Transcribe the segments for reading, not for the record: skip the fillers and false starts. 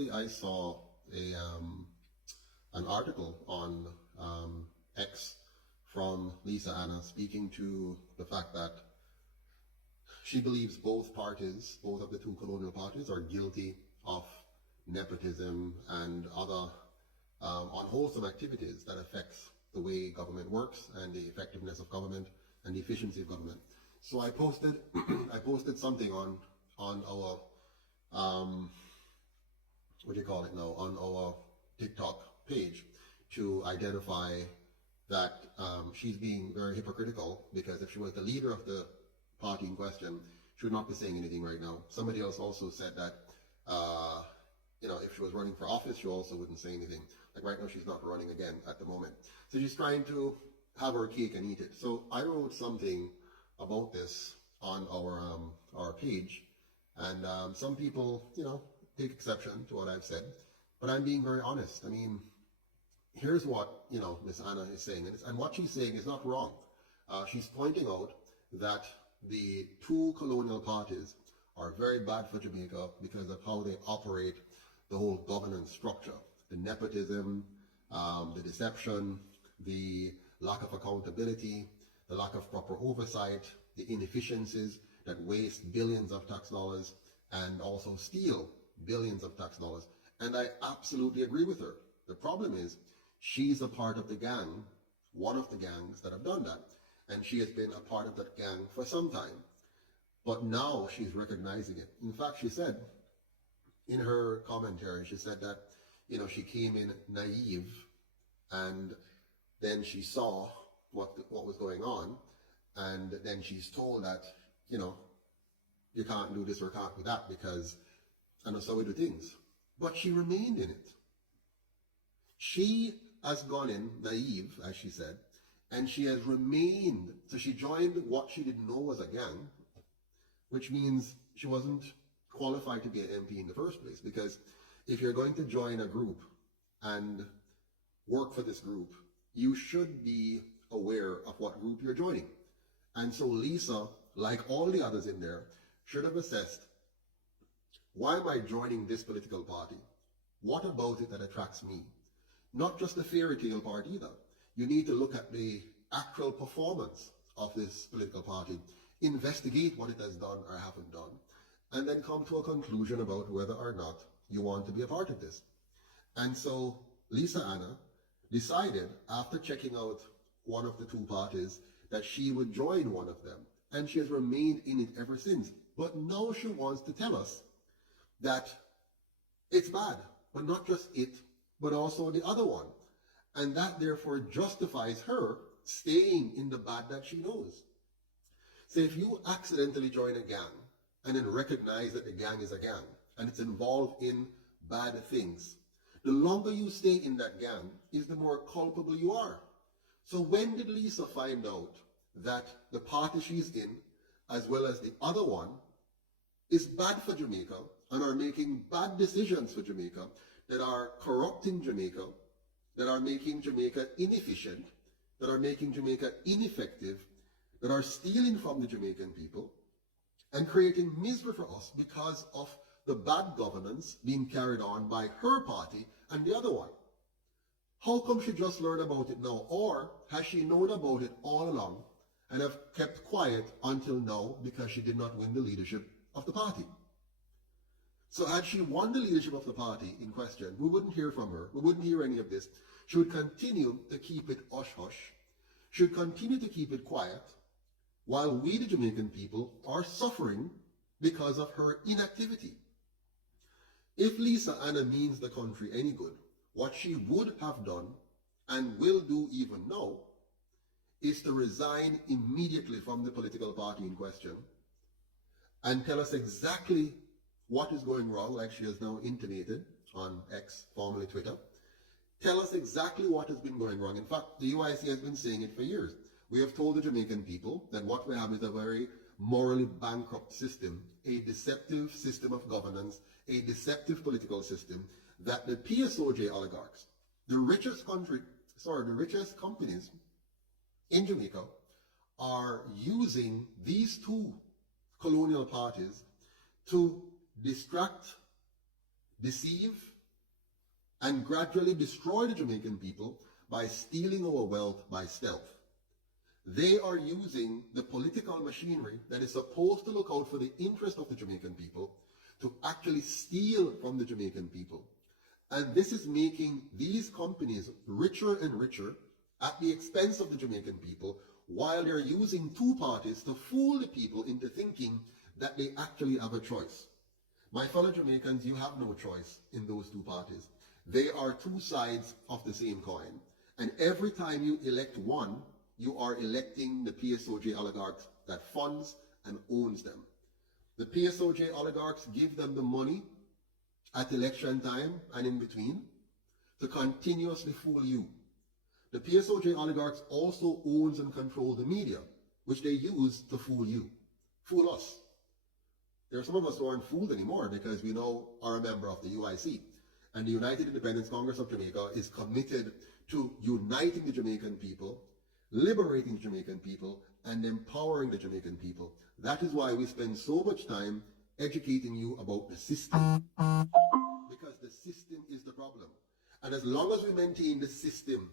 recently I saw an article on X from Lisa Hanna speaking to the fact that she believes both parties, both of the two colonial parties, are guilty of nepotism and other unwholesome activities that affects the way government works and the effectiveness of government and the efficiency of government. So I posted I posted something on our what do you call it now, on our TikTok page to identify that she's being very hypocritical, because if she was the leader of the party in question, she would not be saying anything right now. Somebody else also said that if she was running for office, she also wouldn't say anything. Like right now, she's not running again at the moment. So she's trying to have her cake and eat it. So I wrote something about this on our page, and some people, take exception to what I've said, but I'm being very honest. I mean, here's what, Miss Anna is saying, and what she's saying is not wrong. She's pointing out that the two colonial parties are very bad for Jamaica because of how they operate the whole governance structure, the nepotism, the deception, the lack of accountability, the lack of proper oversight, the inefficiencies that waste billions of tax dollars and also steal billions of tax dollars. And I absolutely agree with her. The problem is she's a part of the gang, one of the gangs that have done that. And she has been a part of that gang for some time. But now she's recognizing it. In fact, she said in her commentary, she said that, she came in naive, and then she saw what was going on, and then she's told that, you can't do this or can't do that because I know so we do things. But she remained in it. She has gone in naive, as she said, and she has remained. So she joined what she didn't know was a gang, which means she wasn't qualified to be an MP in the first place. Because if you're going to join a group and work for this group, you should be aware of what group you're joining. And so Lisa, like all the others in there, should have assessed, why am I joining this political party? What about it that attracts me? Not just the fairy tale part either. You need to look at the actual performance of this political party, investigate what it has done or haven't done, and then come to a conclusion about whether or not you want to be a part of this. And so Lisa Hanna decided, after checking out one of the two parties, that she would join one of them. And she has remained in it ever since. But now she wants to tell us that it's bad, but not just it, but also the other one. And that therefore justifies her staying in the bad that she knows. So if you accidentally join a gang and then recognize that the gang is a gang and it's involved in bad things, the longer you stay in that gang is the more culpable you are. So when did Lisa find out that the party she's in, as well as the other one, is bad for Jamaica and are making bad decisions for Jamaica, that are corrupting Jamaica, that are making Jamaica inefficient, that are making Jamaica ineffective, that are stealing from the Jamaican people and creating misery for us because of the bad governance being carried on by her party and the other one? How come she just learned about it now? Or has she known about it all along and have kept quiet until now because she did not win the leadership of the party? So had she won the leadership of the party in question, we wouldn't hear from her. We wouldn't hear any of this. She would continue to keep it hush-hush. She would continue to keep it quiet while we, the Jamaican people, are suffering because of her inactivity. If Lisa Hanna means the country any good, what she would have done and will do even now is to resign immediately from the political party in question and tell us exactly what is going wrong, like she has now intimated on X, formerly Twitter. Tell us exactly what has been going wrong. In fact, the UIC has been saying it for years. We have told the Jamaican people that what we have is a very morally bankrupt system, a deceptive system of governance, a deceptive political system, that the PSOJ oligarchs, the richest companies in Jamaica, are using these two colonial parties to distract, deceive, and gradually destroy the Jamaican people by stealing our wealth by stealth. They are using the political machinery that is supposed to look out for the interest of the Jamaican people to actually steal from the Jamaican people. And this is making these companies richer and richer at the expense of the Jamaican people, while they're using two parties to fool the people into thinking that they actually have a choice. My fellow Jamaicans, you have no choice in those two parties. They are two sides of the same coin. And every time you elect one, you are electing the PSOJ oligarchs that funds and owns them. The PSOJ oligarchs give them the money at election time and in between to continuously fool you. The PSOJ oligarchs also owns and control the media, which they use to fool you, fool us. There are some of us who aren't fooled anymore because we now are a member of the UIC. And the United Independence Congress of Jamaica is committed to uniting the Jamaican people, liberating the Jamaican people, and empowering the Jamaican people. That is why we spend so much time educating you about the system. Because the system is the problem. And as long as we maintain the system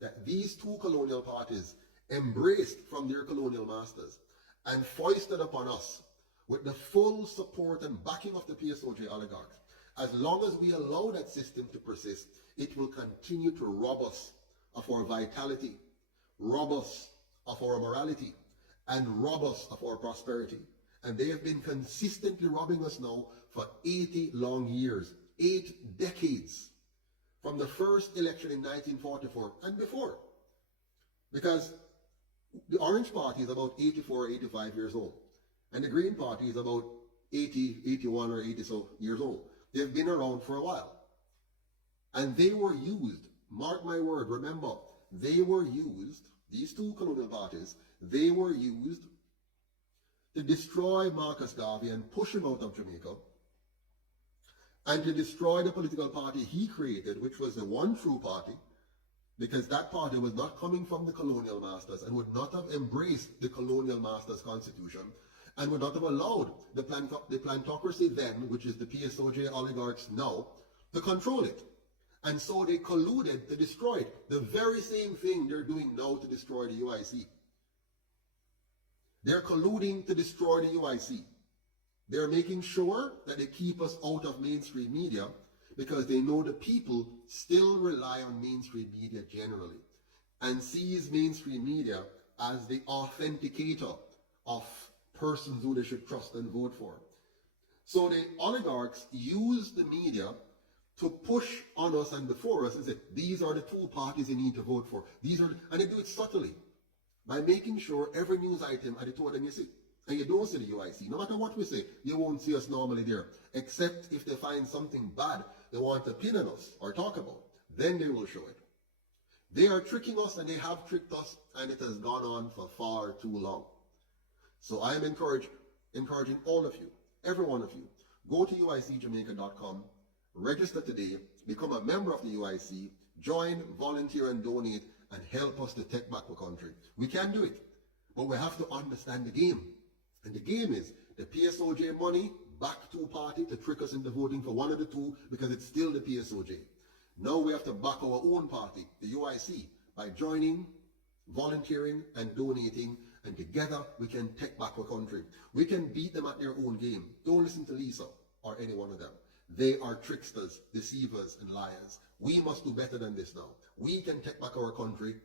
that these two colonial parties embraced from their colonial masters and foisted upon us with the full support and backing of the PSOJ oligarchs, as long as we allow that system to persist, it will continue to rob us of our vitality, rob us of our morality, and rob us of our prosperity. And they have been consistently robbing us now for 80 long years, 8 decades, from the first election in 1944 and before. Because the Orange Party is about 84 or 85 years old, and the Green Party is about 80, 81 or 80 so years old. They've been around for a while. And they were used, mark my word, remember, they were used, these two colonial parties, they were used to destroy Marcus Garvey and push him out of Jamaica, and to destroy the political party he created, which was the one true party, because that party was not coming from the colonial masters and would not have embraced the colonial masters' constitution, and would not have allowed the plantocracy then, which is the PSOJ oligarchs now, to control it. And so they colluded to destroy it. The very same thing they're doing now to destroy the UIC. They're colluding to destroy the UIC. They're making sure that they keep us out of mainstream media because they know the people still rely on mainstream media generally and sees mainstream media as the authenticator of persons who they should trust and vote for. So the oligarchs use the media to push on us and before us and say, these are the two parties you need to vote for. And they do it subtly by making sure every news item at the two of them you see. And you don't see the UIC. No matter what we say, you won't see us normally there. Except if they find something bad they want to pin on us or talk about. Then they will show it. They are tricking us and they have tricked us, and it has gone on for far too long. So I am encouraging all of you, every one of you, go to uicjamaica.com, register today, become a member of the UIC, join, volunteer and donate, and help us to take back the country. We can do it, but we have to understand the game. And the game is the PSOJ money back to party to trick us into voting for one of the two because it's still the PSOJ. Now we have to back our own party, the UIC, by joining, volunteering and donating, and together we can take back our country. We can beat them at their own game. Don't listen to Lisa or any one of them. They are tricksters, deceivers, and liars. We must do better than this now. We can take back our country.